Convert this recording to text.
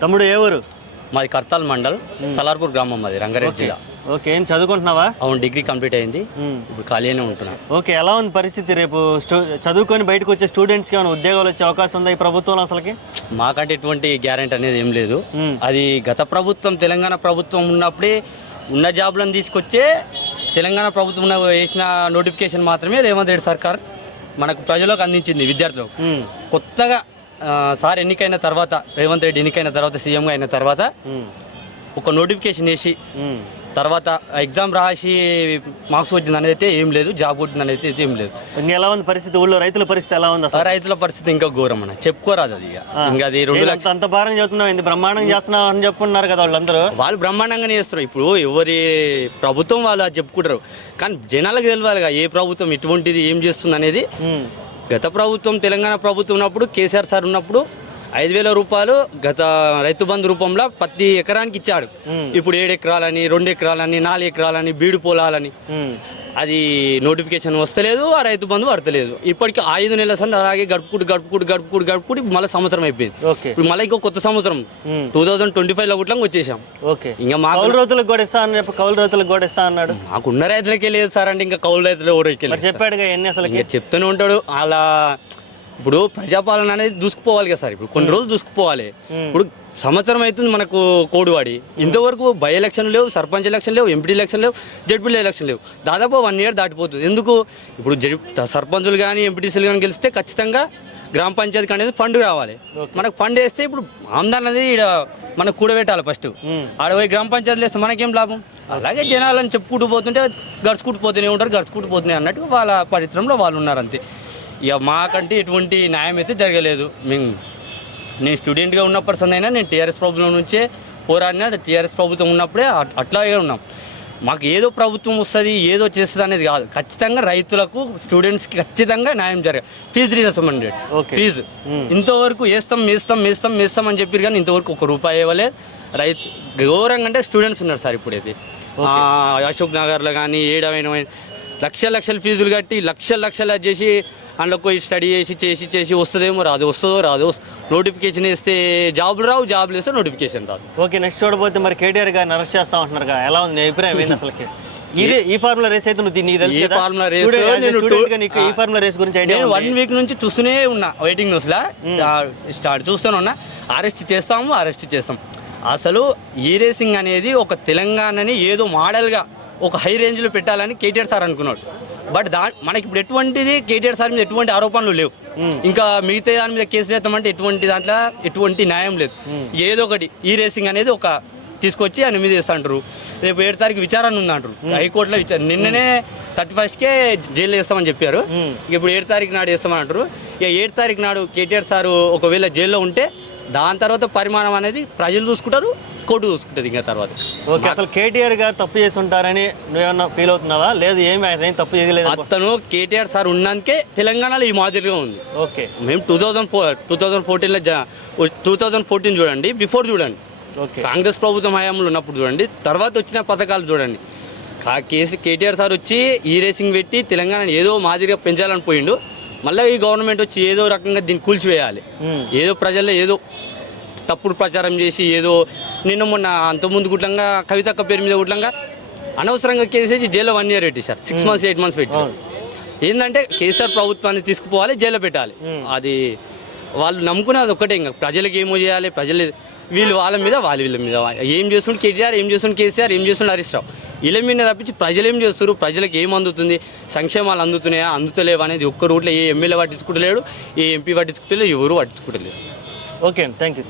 తమ్ముడు ఏ ఊరు? మాది కర్తాల్ మండల్ సలార్పూర్ గ్రామం, మాది రంగారెడ్డి జిల్లా. ఓకే, ఏం చదువుకుంటున్నావా? అవును, డిగ్రీ కంప్లీట్ అయింది, ఇప్పుడు ఖాళీగానే ఉంటున్నా. ఓకే, ఎలా ఉంది పరిస్థితి? రేపు చదువుకొని బయటకు వచ్చే స్టూడెంట్స్కి ఏమైనా ఉద్యోగాలు వచ్చే అవకాశం ఉందా ఈ ప్రభుత్వంలో? అసలుకి మాకంటే ఎటువంటి గ్యారెంటీ అనేది ఏం లేదు. అది గత ప్రభుత్వం, తెలంగాణ ప్రభుత్వం ఉన్నప్పుడే ఉన్న జాబులను తీసుకొచ్చే తెలంగాణ ప్రభుత్వం వేసిన నోటిఫికేషన్ మాత్రమే రేవంత్ రెడ్డి సర్కార్ మనకు ప్రజలకు అందించింది, విద్యార్థులకు. కొత్తగా సార్ ఎన్నికైన తర్వాత, రేవంత్ రెడ్డి ఎన్నికైన తర్వాత, సీఎంగా అయిన తర్వాత ఒక నోటిఫికేషన్ వేసి తర్వాత ఎగ్జామ్ రాసి మార్క్స్ వచ్చింది అనేది అయితే ఏం లేదు, జాబ్ కొట్టింది అనేది అయితే ఏం లేదు. ఇంకా ఎలా ఉంది పరిస్థితి? ఊళ్ళో రైతుల పరిస్థితి ఎలా ఉంది? అసలు రైతుల పరిస్థితి ఇంకా ఘోరం అన్న, చెప్పుకోరాదు అది. ఇంకా అది 2 లక్షలు అంత భారం చెప్తున్నావు, ఇంత బ్రహ్మాండంగా చేస్తున్నావు అని చెప్పుకున్నారు కదా వాళ్ళందరూ. వాళ్ళు బ్రహ్మాండంగానే చేస్తారు. ఇప్పుడు ఎవరి ప్రభుత్వం వాళ్ళు అది చెప్పుకుంటారు, కానీ జనాలకు తెలియాలిగా ఏ ప్రభుత్వం ఎటువంటిది ఏం చేస్తుంది అనేది. గత ప్రభుత్వం, తెలంగాణ ప్రభుత్వం ఉన్నప్పుడు, కేసీఆర్ సార్ ఉన్నప్పుడు 5,000 రూపాయలు గత రైతు బంధు రూపంలో ప్రతి ఎకరానికి ఇచ్చాడు. ఇప్పుడు 7 ఎకరాలని, 2 ఎకరాలని, 4 ఎకరాలని, బీడు పొలాలని అది నోటిఫికేషన్ వస్తలేదు, ఆ రైతు బంధు పడతలేదు. ఇప్పటికి 5 నెలల సంది అలాగే గడుపుకుంటూ మళ్ళీ సంవత్సరం అయిపోయింది. ఇప్పుడు మళ్ళీ ఇంకో కొత్త సంవత్సరం 2025లో గుట్లంగా వచ్చేసాం. ఇంకా మా కౌలు రైతులకు కూడా ఇస్తా అని చెప్పి, కౌలు రైతులకు కూడా ఇస్తా అన్నాడు. మాకున్న రైతులకే లేదు సార్ అంటే ఇంకా కౌలు రైతులు ఎవరికి చెప్పాడు ఎన్ని అసలు చెప్తూనే ఉంటాడు అలా. ఇప్పుడు ప్రజాపాలన అనేది దూసుకుపోవాలి కదా సార్, ఇప్పుడు కొన్ని రోజులు దూసుకుపోవాలి. ఇప్పుడు సంవత్సరం అవుతుంది మనకు కోడివాడి, ఇంతవరకు బై ఎలక్షన్ లేవు, సర్పంచ్ ఎలక్షన్ లేవు, ఎంపీ ఎలక్షన్ లేవు, జడ్పీ ఎలక్షన్ లేవు. దాదాపు 1 year దాటిపోతుంది. ఎందుకు? ఇప్పుడు సర్పంచులు కానీ ఎంపీటీసీలు కానీ గెలిస్తే ఖచ్చితంగా గ్రామ పంచాయతీకి అనేది ఫండ్ రావాలి. మనకు ఫండ్ వేస్తే ఇప్పుడు ఆమ్దాన్ అనేది ఇక్కడ మనకు కూడబెట్టాలి ఫస్ట్. ఆడ పోయి గ్రామ పంచాయతీలు వేస్తే మనకేం లాభం? అలాగే జనాలను చెప్పుకుంటూ పోతుంటే గడుచుకుంటూ పోతూనే ఉంటారు, గడుచుకుంటూ పోతున్నాయి అన్నట్టు వాళ్ళ పరిశ్రమలో వాళ్ళు ఉన్నారు అంతే. ఇక మాకంటే ఎటువంటి న్యాయం అయితే జరగలేదు. నేను స్టూడెంట్గా ఉన్న పర్సన్ అయినా నేను టీఆర్ఎస్ ప్రభుత్వం నుంచే పోరాడినా, టీఆర్ఎస్ ప్రభుత్వం ఉన్నప్పుడే అట్లాగే ఉన్నాం. మాకు ఏదో ప్రభుత్వం వస్తుంది, ఏదో చేస్తుంది అనేది కాదు. ఖచ్చితంగా రైతులకు, స్టూడెంట్స్కి ఖచ్చితంగా న్యాయం జరగాలి. ఫీజు రీజర్మెంట్, ఫీజు ఇంతవరకు వేస్తాం అని చెప్పారు, కానీ ఇంతవరకు 1 రూపాయి ఇవ్వలేదు. రైతు ఘోరంగా అంటే స్టూడెంట్స్ ఉన్నారు సార్ ఇప్పుడైతే. అశోక్ నగర్లో కానీ ఏడవైన లక్షల ఫీజులు కట్టి లక్షలు చేసి అందులో పోయి స్టడీ చేసి వస్తుందేమో రాదు. నోటిఫికేషన్ వేస్తే జాబులు రావు, జాబులు వేస్తే నోటిఫికేషన్ రాదు. ఓకే, నెక్స్ట్ చూడబోతే మరి కేటీఆర్ గారిని అరెస్ట్ చేస్తా ఉంటున్నారు కదా, ఎలా ఉంది అభిప్రాయం ఏంది అసలు? ఈ ఫార్ములా రేస్ అయితే నీకు తెలుసు. ఈ ఫార్ములా రేస్ గురించి నేను 1 week నుంచి చూస్తూనే ఉన్నా, వెయిటింగ్ న్యూస్లా చూస్తూనే ఉన్నా. అరెస్ట్ చేస్తాం. అసలు ఈ రేసింగ్ అనేది ఒక తెలంగాణని ఏదో మోడల్గా ఒక హై రేంజ్లో పెట్టాలని కేటీఆర్ సార్ అనుకున్నాడు. బట్ మనకి ఇప్పుడు ఎటువంటిది కేటీఆర్ సార్ మీద ఎటువంటి ఆరోపణలు లేవు. ఇంకా మిగతా దాని మీద కేసులు వేస్తామంటే ఎటువంటి న్యాయం లేదు. ఏదో ఒకటి ఈ రేసింగ్ అనేది ఒక తీసుకొచ్చి ఆయన మీద వేస్తా అంటారు. రేపు 7 తారీఖు విచారణ ఉందంటారు హైకోర్టులో. నిన్ననే 31st జైలు వేస్తామని చెప్పారు. ఇప్పుడు 7 తారీఖు నాడు వేస్తామని అంటారు. ఇక 7 తారీఖు నాడు కేటీఆర్ సారు ఒకవేళ జైల్లో ఉంటే దాని తర్వాత పరిమాణం అనేది ప్రజలు చూసుకుంటారు, కోర్టు చూసుకుంటుంది ఇంకా తర్వాత. ఓకే, అసలు కేటీఆర్ గారు తప్పు చేసి ఉంటారని నువ్వేమన్నా ఫీల్ అవుతున్నావా? లేదు, ఏం తప్పు చేయలేదు. అతను కేటీఆర్ సార్ ఉన్నందుకే తెలంగాణలో ఈ మాదిరిగా ఉంది. ఓకే, మేము 2014 చూడండి, బిఫోర్ చూడండి, కాంగ్రెస్ ప్రభుత్వం హయాంలో ఉన్నప్పుడు చూడండి, తర్వాత వచ్చిన పథకాలు చూడండి. కేటీఆర్ సార్ వచ్చి ఈ రేసింగ్ పెట్టి తెలంగాణ ఏదో మాదిరిగా పెంచాలని పోయిండు. మళ్ళీ ఈ గవర్నమెంట్ వచ్చి ఏదో రకంగా దీన్ని కూల్చివేయాలి, ఏదో ప్రజల్లో ఏదో తప్పుడు ప్రచారం చేసి ఏదో నిన్న మొన్న అంతకుముందు గుట్లంగా కవితక్క పేరు మీద గుట్లంగా అనవసరంగా కేసేసి జైల్లో 1 year పెట్టేశారు. 6 months 8 months పెట్టారు. ఏంటంటే కేసీఆర్ ప్రభుత్వాన్ని తీసుకుపోవాలి, జైల్లో పెట్టాలి. అది వాళ్ళు నమ్ముకున్నది ఒక్కటే, ఇంకా ప్రజలకు ఏమో చేయాలి, ప్రజలు వీళ్ళు వాళ్ళ మీద వీళ్ళ మీద. ఏం చేస్తుండే కేటీఆర్, ఏం చేస్తుండే కేసీఆర్, ఏం చేస్తుండే హరీష్ రావు, వీళ్ళ మీద తప్పించి ప్రజలు ఏం చేస్తారు, ప్రజలకు ఏం అందుతుంది, సంక్షేమాలు అందుతున్నాయా అందుతలేవా అనేది ఒక్క రూట్లో ఏ ఎమ్మెల్యే పట్టించుకుంటలేడు, ఏ ఎంపీ పట్టించుకుంటలేడు, ఎవరు పట్టించుకుంటలేరు. Okay, thank you.